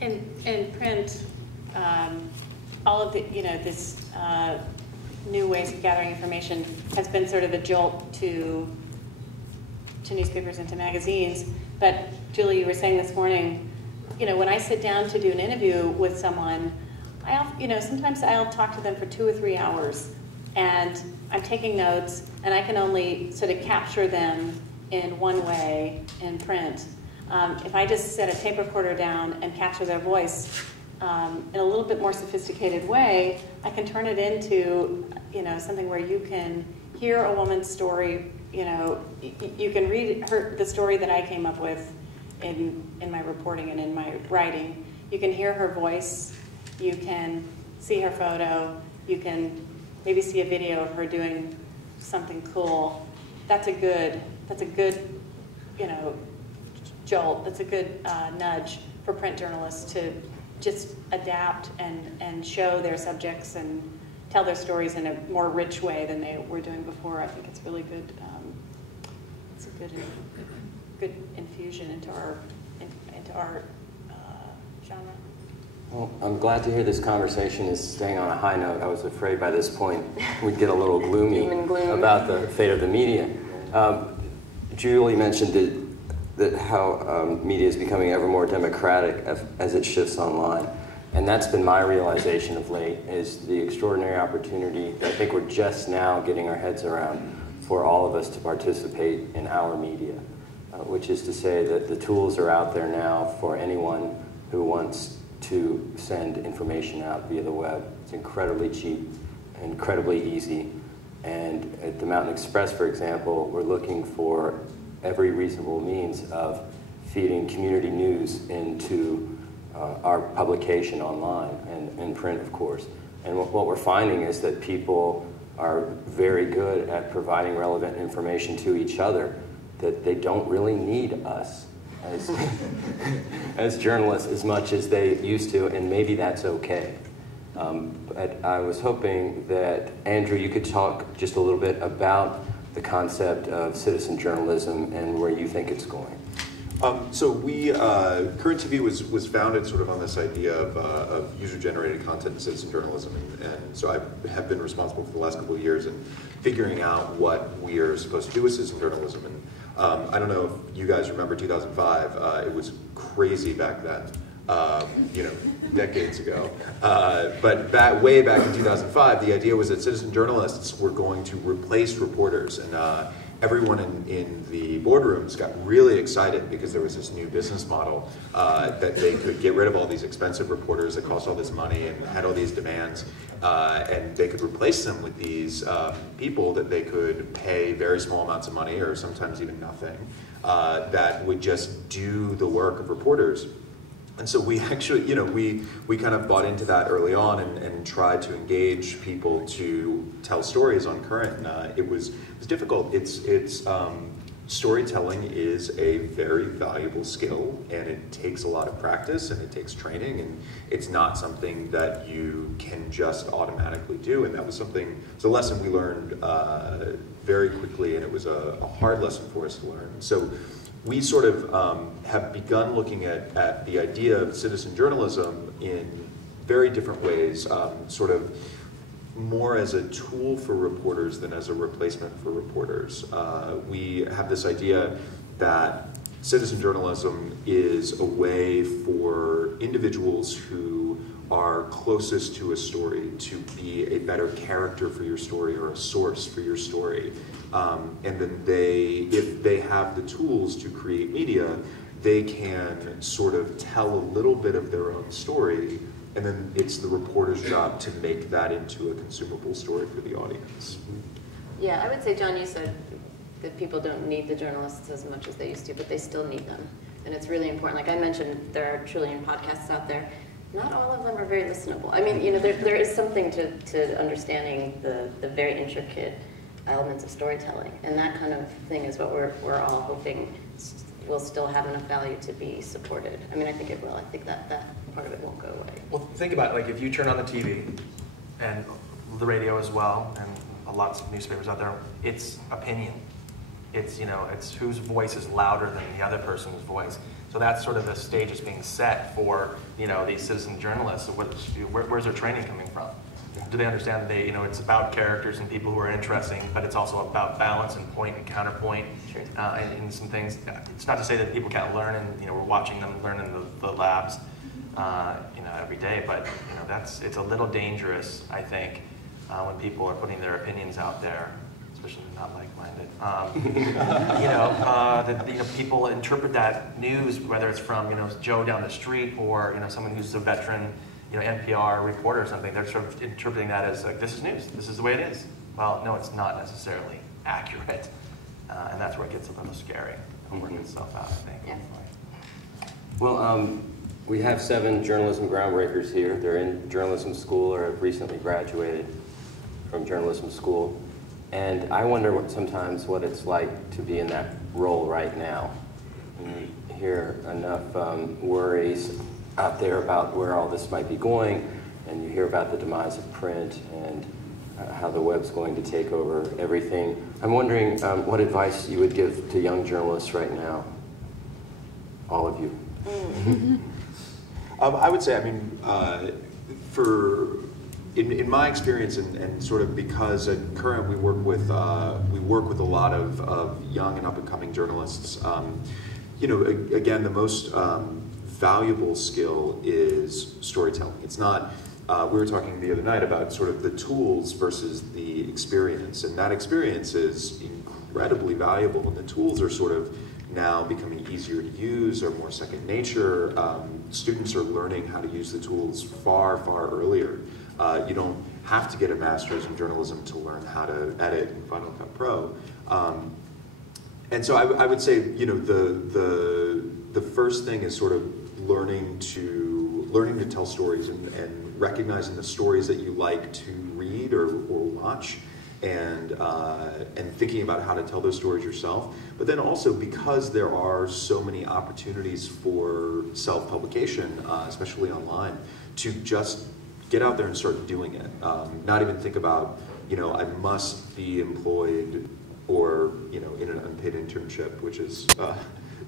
In print, all of the, this new ways of gathering information has been sort of a jolt to newspapers and to magazines. But Julie, you were saying this morning, when I sit down to do an interview with someone, sometimes I'll talk to them for 2 or 3 hours, and I'm taking notes, and I can only sort of capture them in one way in print. If I just set a tape recorder down and capture their voice in a little bit more sophisticated way, I can turn it into something where you can hear a woman's story. You can read the story that I came up with in my reporting and in my writing. You can hear her voice. You can see her photo. You can maybe see a video of her doing something cool. That's a good jolt. That's a good nudge for print journalists to just adapt and show their subjects and tell their stories in a more rich way than they were doing before. I think it's really good. It's a good infusion into our genre. Well, I'm glad to hear this conversation is staying on a high note. I was afraid by this point we'd get a little gloomy about the fate of the media. Julie mentioned that how media is becoming ever more democratic as it shifts online. And that's been my realization of late, is the extraordinary opportunity that I think we're just now getting our heads around for all of us to participate in our media, which is to say that the tools are out there now for anyone who wants to send information out via the web. It's incredibly cheap, incredibly easy. And at the Mountain Express, for example, we're looking for every reasonable means of feeding community news into our publication online and in print, of course. And what we're finding is that people are very good at providing relevant information to each other, that they don't really need us as journalists as much as they used to, and maybe that's okay. But I was hoping that, Andrew, you could talk just a little bit about the concept of citizen journalism and where you think it's going. So Current TV was founded sort of on this idea of user-generated content and citizen journalism, and so I have been responsible for the last couple of years in figuring out what we are supposed to do with citizen journalism. And I don't know if you guys remember 2005. It was crazy back then, decades ago. But way back in 2005, the idea was that citizen journalists were going to replace reporters, and everyone in the boardrooms got really excited because there was this new business model that they could get rid of all these expensive reporters that cost all this money and had all these demands, and they could replace them with these people that they could pay very small amounts of money, or sometimes even nothing, that would just do the work of reporters. And so we actually, we kind of bought into that early on and tried to engage people to tell stories on Current. And it was difficult. Storytelling is a very valuable skill, and it takes a lot of practice and it takes training, and it's not something that you can just automatically do. And that was a lesson we learned very quickly, and it was a hard lesson for us to learn. So we sort of have begun looking at the idea of citizen journalism in very different ways, sort of more as a tool for reporters than as a replacement for reporters. We have this idea that citizen journalism is a way for individuals who are closest to a story to be a better character for your story or a source for your story. And then if they have the tools to create media, they can sort of tell a little bit of their own story, and then it's the reporter's job to make that into a consumable story for the audience. Yeah, I would say, John, you said that people don't need the journalists as much as they used to, but they still need them. And it's really important. Like I mentioned, there are a trillion podcasts out there. Not all of them are very listenable. I mean, there is something to understanding the very intricate elements of storytelling, and that kind of thing is what we're all hoping will still have enough value to be supported. I mean, I think it will. I think that part of it won't go away. Well, think about it. Like if you turn on the TV and the radio as well, and lots of newspapers out there, it's opinion. It's it's whose voice is louder than the other person's voice. So that's sort of the stage that's being set for, you know, these citizen journalists. So where's their training coming from? Do they understand that they, you know, it's about characters and people who are interesting, but it's also about balance and point and counterpoint, and some things. It's not to say that people can't learn, and you know, we're watching them learn in the labs, you know, every day. But you know, it's a little dangerous, I think, when people are putting their opinions out there, especially not like-minded. You know, people interpret that news, whether it's from, you know, Joe down the street or, you know, someone who's a veteran, you know, NPR reporter or something. They're sort of interpreting that as like, this is news. This is the way it is. Well, no, it's not necessarily accurate, and that's where it gets a little scary. It'll work itself out, I think. Yeah. Well, we have 7 journalism groundbreakers here. They're in journalism school or have recently graduated from journalism school. And I wonder sometimes what it's like to be in that role right now. You hear enough worries out there about where all this might be going, and you hear about the demise of print and how the web's going to take over everything. I'm wondering what advice you would give to young journalists right now, all of you. I would say, I mean, in my experience, and sort of because at Current we work with a lot of young and up and coming journalists. You know, again, the most valuable skill is storytelling. It's not. We were talking the other night about sort of the tools versus the experience, and that experience is incredibly valuable, and the tools are sort of now becoming easier to use or more second nature. Students are learning how to use the tools far, far earlier. You don't have to get a master's in journalism to learn how to edit in Final Cut Pro. And so I would say, you know, the first thing is sort of learning to tell stories and recognizing the stories that you like to read or watch, and thinking about how to tell those stories yourself. But then also, because there are so many opportunities for self-publication, especially online, to just get out there and start doing it. Not even think about, you know, I must be employed or, you know, in an unpaid internship, which is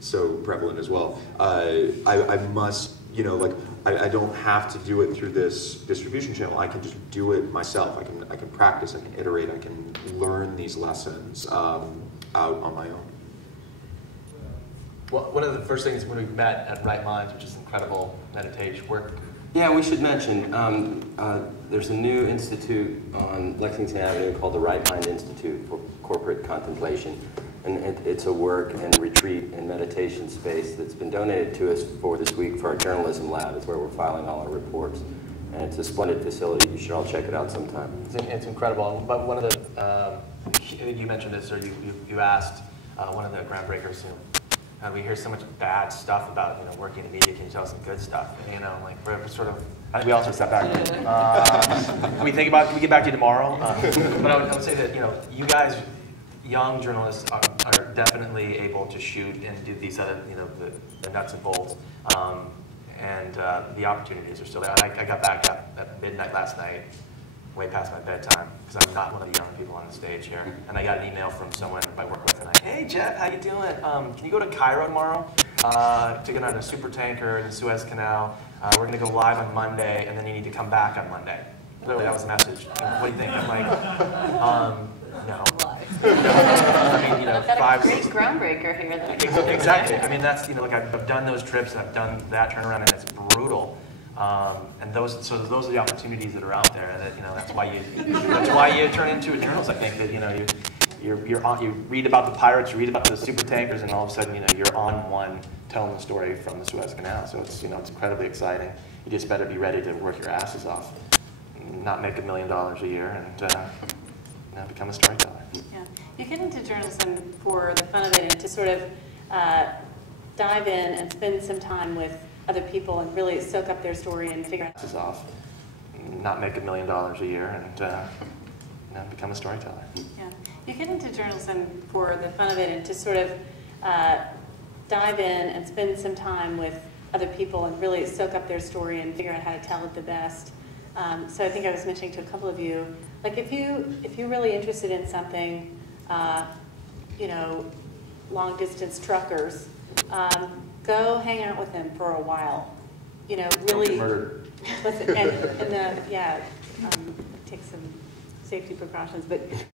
so prevalent as well. I must, you know, like, I don't have to do it through this distribution channel. I can just do it myself. I can practice, I can iterate, I can learn these lessons out on my own. Well, one of the first things when we met at Right Minds, which is incredible meditation work. Yeah, we should mention, there's a new institute on Lexington Avenue called the Right Mind Institute for Corporate Contemplation. And it's a work and retreat and meditation space that's been donated to us for this week for our journalism lab. It's where we're filing all our reports. And it's a splendid facility. You should all check it out sometime. It's incredible. But one of the, you mentioned this, or you asked one of the groundbreakers, we hear so much bad stuff about, you know, working in media. Can you tell us some good stuff? And, you know, like, we're sort of, I think we also step back. Can we get back to you tomorrow? But I would say that, you know, you guys, young journalists are definitely able to shoot and do these other, you know, the nuts and bolts. And the opportunities are still there. And I got back up at midnight last night, way past my bedtime, because I'm not one of the young people on the stage here. And I got an email from someone I work with, and hey Jeff, how you doing? Can you go to Cairo tomorrow to get on a super tanker in the Suez Canal? We're going to go live on Monday, and then you need to come back on Monday. Literally, that was the message. What do you think? I'm like, no. I mean, you know, I've got 5, a great 6 groundbreaker here. That exactly. I mean, that's, you know, like I've done those trips, and I've done that turnaround, and it's brutal. And those are the opportunities that are out there. That, you know, that's why you turn into a journalist. I think that, you know, you read about the pirates, you read about the super tankers, and all of a sudden, you know, you're on one telling the story from the Suez Canal. So it's, you know, it's incredibly exciting. You just better be ready to work your asses off, not make $1 million a year, and you know, become a storyteller. Yeah, you get into journalism for the fun of it and to sort of dive in and spend some time with other people and really soak up their story and figure out. Asses off, not make $1 million a year, and you know, become a storyteller. Yeah, you get into journalism for the fun of it and to sort of dive in and spend some time with other people and really soak up their story and figure out how to tell it the best. So I think I was mentioning to a couple of you, like if you're really interested in something, you know, long distance truckers, go hang out with him for a while. You know, Don't get really. murdered. Listen, take some safety precautions, but